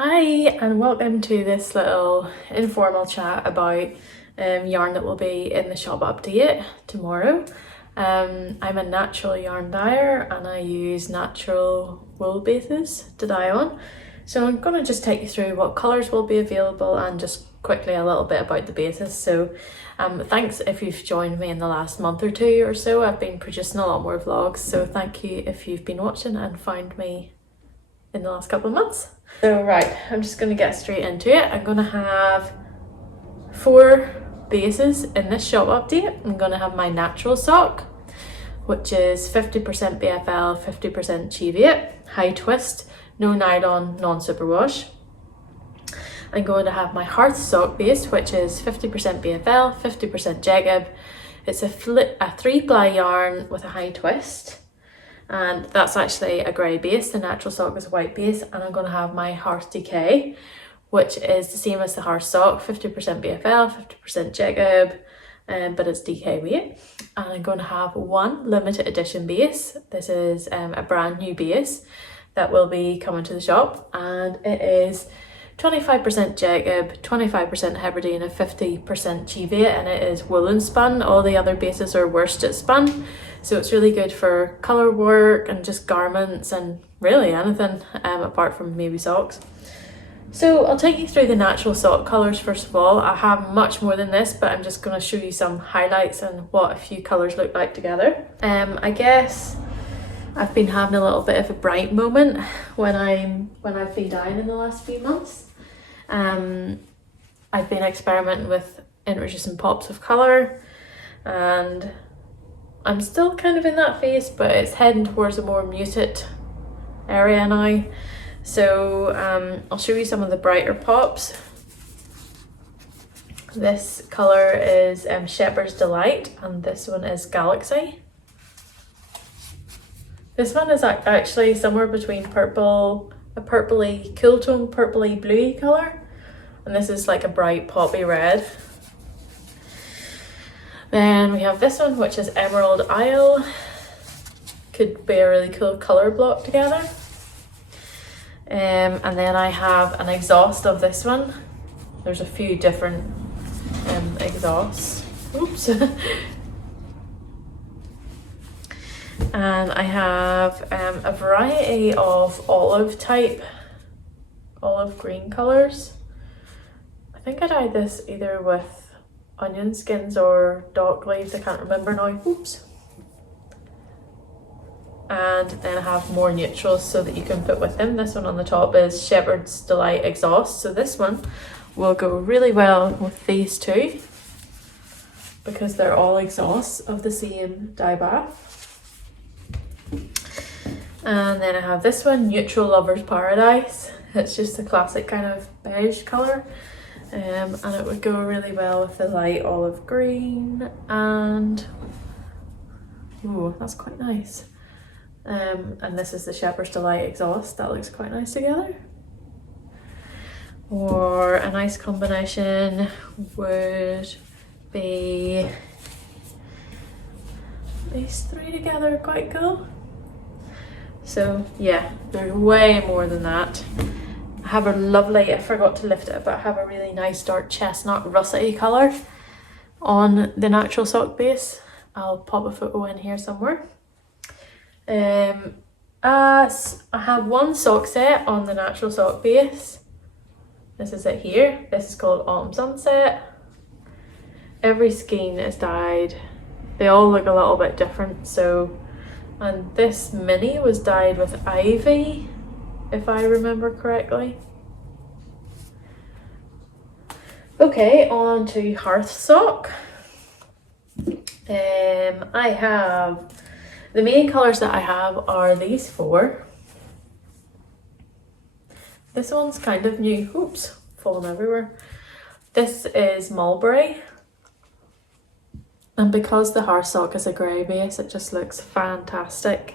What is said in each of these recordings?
Hi and welcome to this little informal chat about yarn that will be in the shop update tomorrow. I'm a natural yarn dyer and I use natural wool bases to dye on. So I'm going to just take you through what colours will be available and just quickly a little bit about the bases. So thanks if you've joined me in the last month or two or so. I've been producing a lot more vlogs, so thank you if you've been watching and found me in the last couple of months. So right, I'm just going to get straight into it. I'm going to have 4 bases in this shop update. I'm going to have my natural sock, which is 50% BFL, 50% Cheviot, high twist, no nylon, non-superwash. I'm going to have my Hearth sock base, which is 50% BFL, 50% Jacob. It's a 3-ply yarn with a high twist. And that's actually a grey base. The natural sock is a white base, and I'm going to have my Hearth DK, which is the same as the Hearth sock, 50% BFL, 50% Jacob, but it's DK weight. And I'm going to have one limited edition base. This is a brand new base that will be coming to the shop, and it is 25% Jacob, 25% Hebridean and 50% Cheviot, and it is woolen spun. All the other bases are worsted spun. So it's really good for colour work and just garments and really anything apart from maybe socks. So I'll take you through the natural sock colours first of all. I have much more than this, but I'm just going to show you some highlights and what a few colours look like together. I guess I've been having a little bit of a bright moment when I've been dyeing in the last few months. I've been experimenting with introducing pops of colour, and I'm still kind of in that phase, but it's heading towards a more muted area now. So I'll show you some of the brighter pops. This colour is Shepherd's Delight, and this one is Galaxy. This one is actually somewhere between purple, a purpley, cool tone purpley bluey colour, and this is like a bright poppy red. Then we have this one, which is Emerald Isle. Could be a really cool colour block together. And then I have an exhaust of this one. There's a few different exhausts. Oops. And I have a variety of olive green colours. I think I dyed this either with onion skins or dock leaves, I can't remember now. Oops. And then I have more neutrals so that you can put with them. This one on the top is Shepherd's Delight Exhaust. So this one will go really well with these two because they're all exhausts of the same dye bath. And then I have this one, Neutral Lover's Paradise. It's just a classic kind of beige colour. And it would go really well with the light olive green, and ooh, that's quite nice. And this is the Shepherd's Delight Exhaust. That looks quite nice together. Or a nice combination would be these 3 together, quite cool. So yeah, there's way more than that. I have a lovely, I forgot to lift it, but I have a really nice dark chestnut russety colour on the natural sock base. I'll pop a photo in here somewhere. I have one sock set on the natural sock base. This is it here. This is called Autumn Sunset. Every skein is dyed. They all look a little bit different. So, and this mini was dyed with Ivy, if I remember correctly. Okay, on to Hearth sock. I have, the main colours that I have are these 4. This one's kind of new. Oops, falling everywhere. This is Mulberry. And because the Hearth sock is a grey base, it just looks fantastic.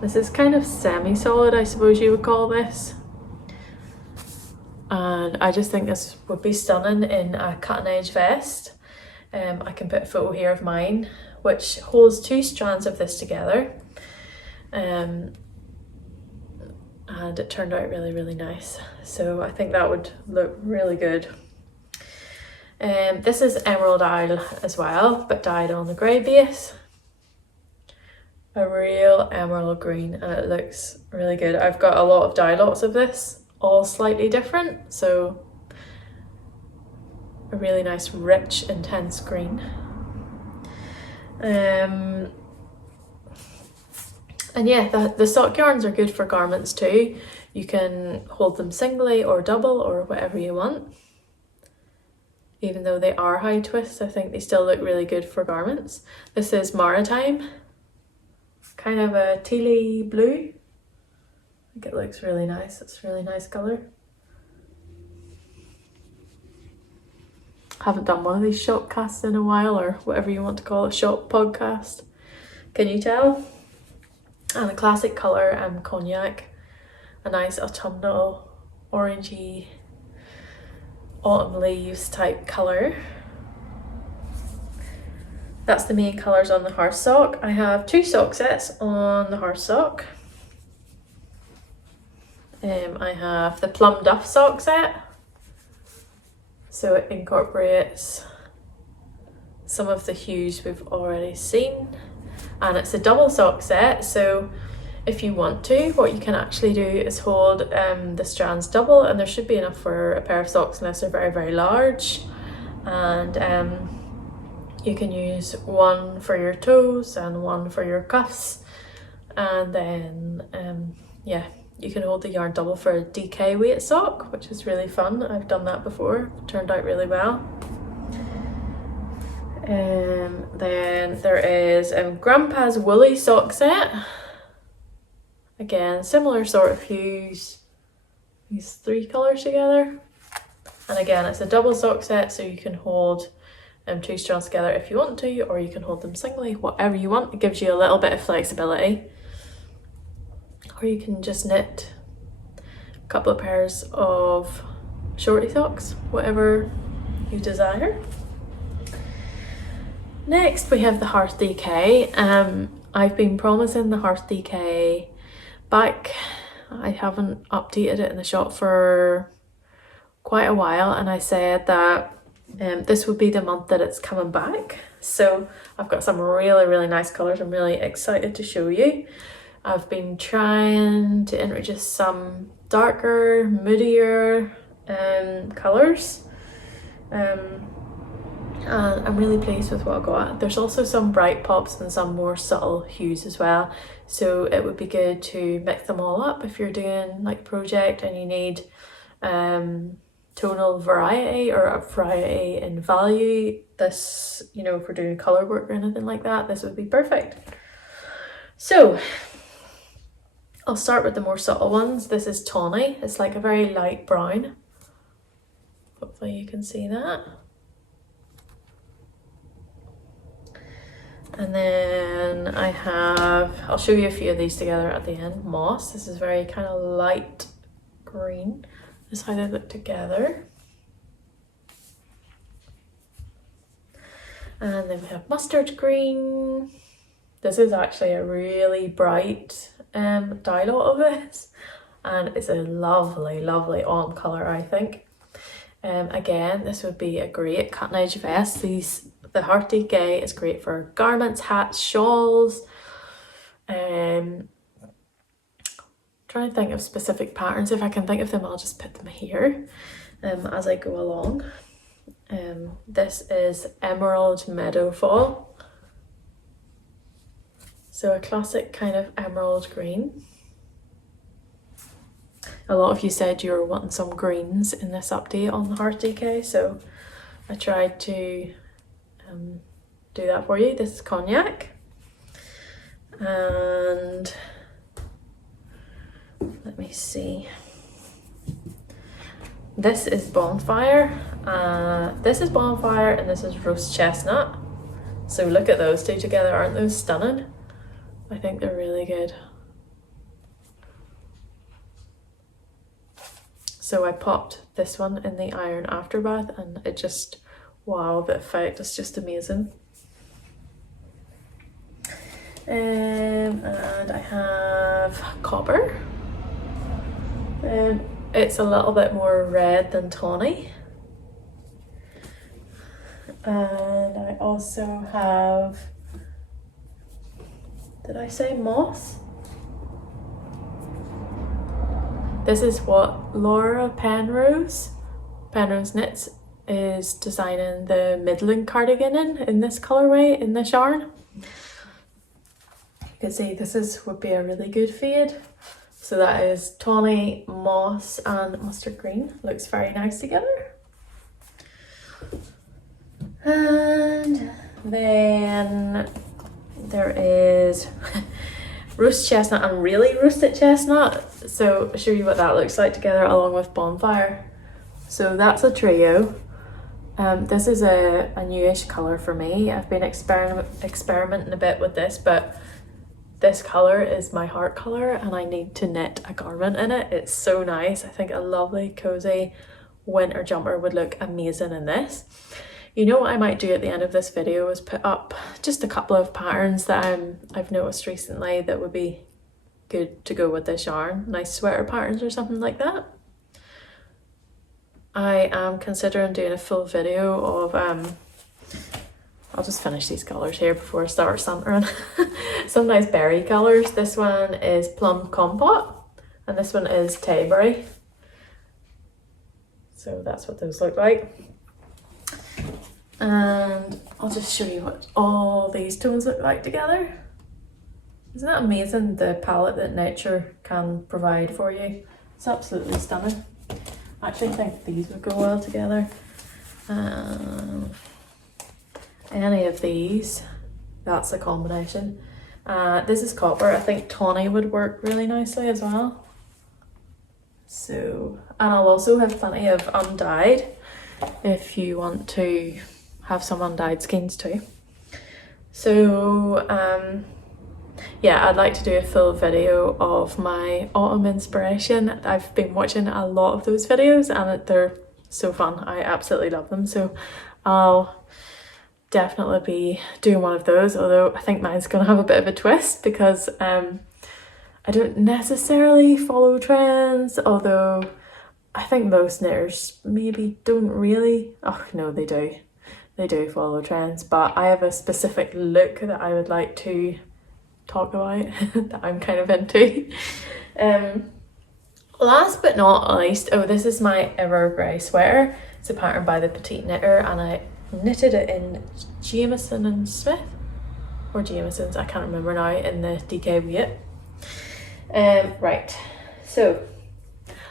This is kind of semi-solid, I suppose you would call this. And I just think this would be stunning in a cutting edge vest. I can put a photo here of mine, which holds 2 strands of this together. and it turned out really nice. So I think that would look really good. This is Emerald Isle as well, but dyed on the grey base. A real emerald green, and it looks really good. I've got a lot of dye lots of this, all slightly different, so a really nice rich intense green. And yeah, the sock yarns are good for garments too. You can hold them singly or double or whatever you want. Even though they are high twists, I think they still look really good for garments. This is Maritime, kind of a tealy blue. I think it looks really nice. It's a really nice colour. Haven't done one of these shop casts in a while, or whatever you want to call it, shop podcast. Can you tell? And a classic colour, cognac, a nice autumnal orangey autumn leaves type colour. That's the main colours on the Hearth sock. I have 2 sock sets on the Hearth sock. I have the Plum Duff sock set, so it incorporates some of the hues we've already seen, and it's a double sock set, so if you want to, what you can actually do is hold the strands double, and there should be enough for a pair of socks unless they're very large, and you can use one for your toes and one for your cuffs, and then yeah, you can hold the yarn double for a DK weight sock, which is really fun. I've done that before, it turned out really well. Then there is Grandpa's Woolly sock set. Again, similar sort of hues, these 3 colours together. And again, it's a double sock set, so you can hold 2 strands together if you want to, or you can hold them singly, whatever you want. It gives you a little bit of flexibility. Or you can just knit a couple of pairs of shorty socks, whatever you desire. Next we have the Hearth DK. I've been promising the Hearth DK back. I haven't updated it in the shop for quite a while, and I said that this would be the month that it's coming back. So I've got some really nice colours I'm really excited to show you. I've been trying to introduce some darker, moodier colours, and I'm really pleased with what I got. There's also some bright pops and some more subtle hues as well, so it would be good to mix them all up if you're doing like a project and you need tonal variety or a variety in value. This, you know, if we're doing colour work or anything like that, this would be perfect. So I'll start with the more subtle ones. This is Tawny. It's like a very light brown. Hopefully you can see that. And then I have, I'll show you a few of these together at the end. Moss. This is very kind of light green. This is how they look together. And then we have mustard green. This is actually a really bright dye lot of this, and it's a lovely autumn colour, I think. Again, this would be a great cutting edge vest. The Hearth DK is great for garments, hats, shawls. Trying to think of specific patterns. If I can think of them, I'll just put them here as I go along. This is Emerald Meadowfall. So a classic kind of emerald green. A lot of you said you were wanting some greens in this update on the Hearth DK, so I tried to do that for you. This is Cognac. And let me see. This is Bonfire. This is Bonfire and this is Roast Chestnut. So look at those 2 together, aren't those stunning? I think they're really good. So I popped this one in the iron after bath and it just, wow, the effect is just amazing. And I have Copper. It's a little bit more red than tawny. And I also have, did I say moss? This is what Laura Penrose Knits is designing the Midland cardigan in this colourway, in this yarn. You can see this would be a really good fade. So that is tawny, moss and mustard green. Looks very nice together. And then there is roast chestnut and really roasted chestnut. So I'll show you what that looks like together along with bonfire. So that's a trio. This is a newish colour for me. I've been experimenting a bit with this, but this colour is my heart colour and I need to knit a garment in it. It's so nice. I think a lovely cozy winter jumper would look amazing in this. You know what I might do at the end of this video is put up just a couple of patterns that I've noticed recently that would be good to go with this yarn. Nice sweater patterns or something like that. I am considering doing a full video of, I'll just finish these colours here before I start centering. Some nice berry colours. This one is Plum Compote and this one is Tayberry. So that's what those look like. And I'll just show you what all these tones look like together. Isn't that amazing, the palette that nature can provide for you? It's absolutely stunning. I actually think these would go well together. Any of these, that's the combination. This is copper. I think tawny would work really nicely as well. So, and I'll also have plenty of undyed if you want to have some undyed skeins too. So yeah, I'd like to do a full video of my autumn inspiration. I've been watching a lot of those videos and they're so fun. I absolutely love them. So I'll definitely be doing one of those, although I think mine's gonna have a bit of a twist because I don't necessarily follow trends, although I think most knitters maybe don't really. Oh no, they do. They do follow trends, but I have a specific look that I would like to talk about that I'm kind of into. Last but not least, oh, this is my Ever Grey sweater. It's a pattern by the Petite Knitter and I knitted it in Jameson and Smith, or Jameson's, I can't remember now, in the DK WIP. Right, so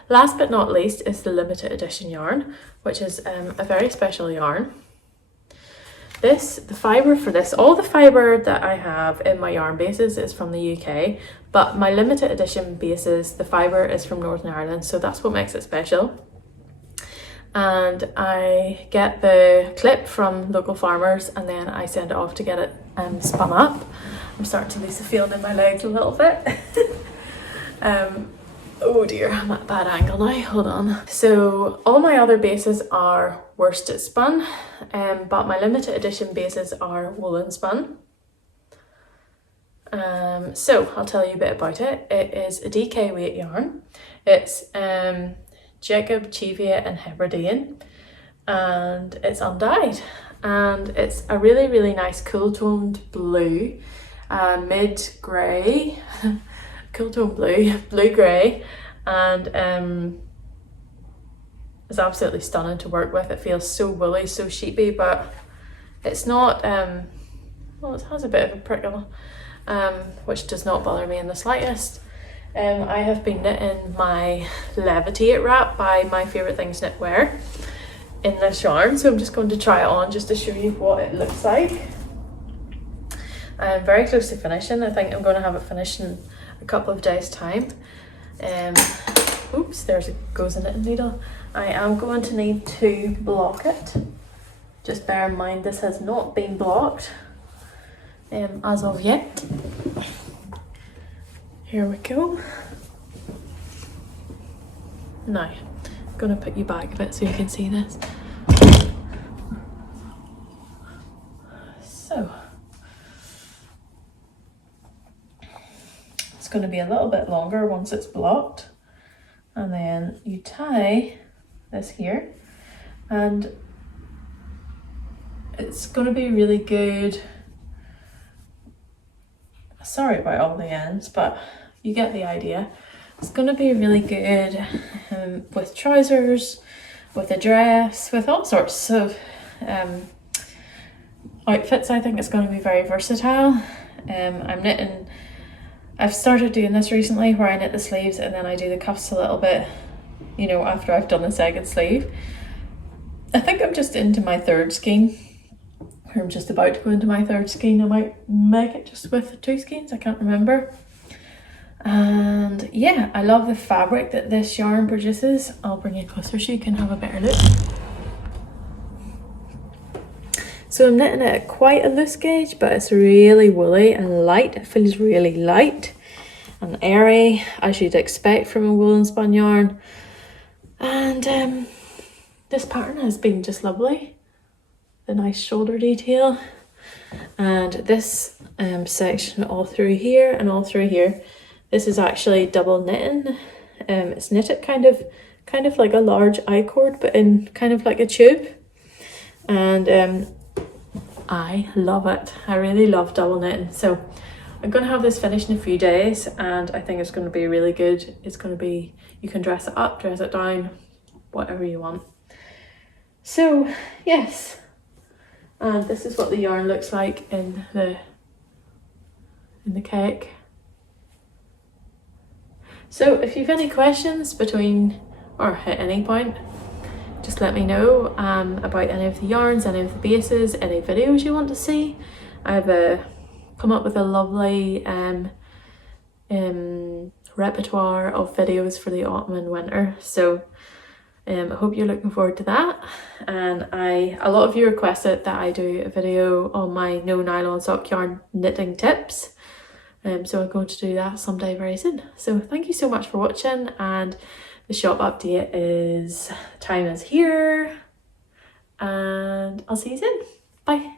last but not least is the limited edition yarn, which is a very special yarn. The fibre for this, all the fibre that I have in my yarn bases is from the UK, but my limited edition bases, the fibre is from Northern Ireland, so that's what makes it special. And I get the clip from local farmers and then I send it off to get it spun up. I'm starting to lose the feeling in my legs a little bit. Oh dear, I'm at a bad angle now, hold on. So all my other bases are worsted spun, but my limited edition bases are woolen spun. So I'll tell you a bit about it. It is a DK weight yarn. It's Jacob, Cheviot and Hebridean, and it's undyed. And it's a really, really nice cool toned blue, mid-grey, cool tone blue-grey, and it's absolutely stunning to work with. It feels so woolly, so sheepy, but it's not, well, it has a bit of a prickle, which does not bother me in the slightest. I have been knitting my Levitate wrap by My Favourite Things Knitwear in this yarn, so I'm just going to try it on just to show you what it looks like. I'm very close to finishing. I think I'm going to have it finished in a couple of days time. Oops, there's it goes a knitting needle. I am going to need to block it. Just bear in mind this has not been blocked as of yet. Here we go. Now, I'm going to put you back a bit so you can see this. So, it's going to be a little bit longer once it's blocked. and then you tie this here, and it's going to be really good. Sorry about all the ends, but you get the idea. It's going to be really good with trousers, with a dress, with all sorts of outfits. I think it's going to be very versatile. I've started doing this recently where I knit the sleeves and then I do the cuffs a little bit, you know, after I've done the second sleeve. I think I'm just into my third skein. I'm just about to go into my third skein. I might make it just with 2 skeins, I can't remember. And yeah, I love the fabric that this yarn produces. I'll bring it closer so you can have a better look. So I'm knitting it at quite a loose gauge, but it's really woolly and light. It feels really light and airy, as you'd expect from a wool and spun yarn. And this pattern has been just lovely. The nice shoulder detail, and this section all through here and all through here, this is actually double knitting. It's knitted kind of like a large I-cord, but in kind of like a tube, and I love it. I really love double knitting. So I'm gonna have this finished in a few days, and I think it's going to be really good. It's going to be, you can dress it up, dress it down, whatever you want. So yes. And this is what the yarn looks like in the cake. So if you've any questions between or at any point, just let me know about any of the yarns, any of the bases, any videos you want to see. I've come up with a lovely repertoire of videos for the autumn and winter. So I hope you're looking forward to that. And a lot of you requested that I do a video on my no nylon sock yarn knitting tips. So I'm going to do that someday very soon. So thank you so much for watching, and the shop update is, time is here, and I'll see you soon. Bye.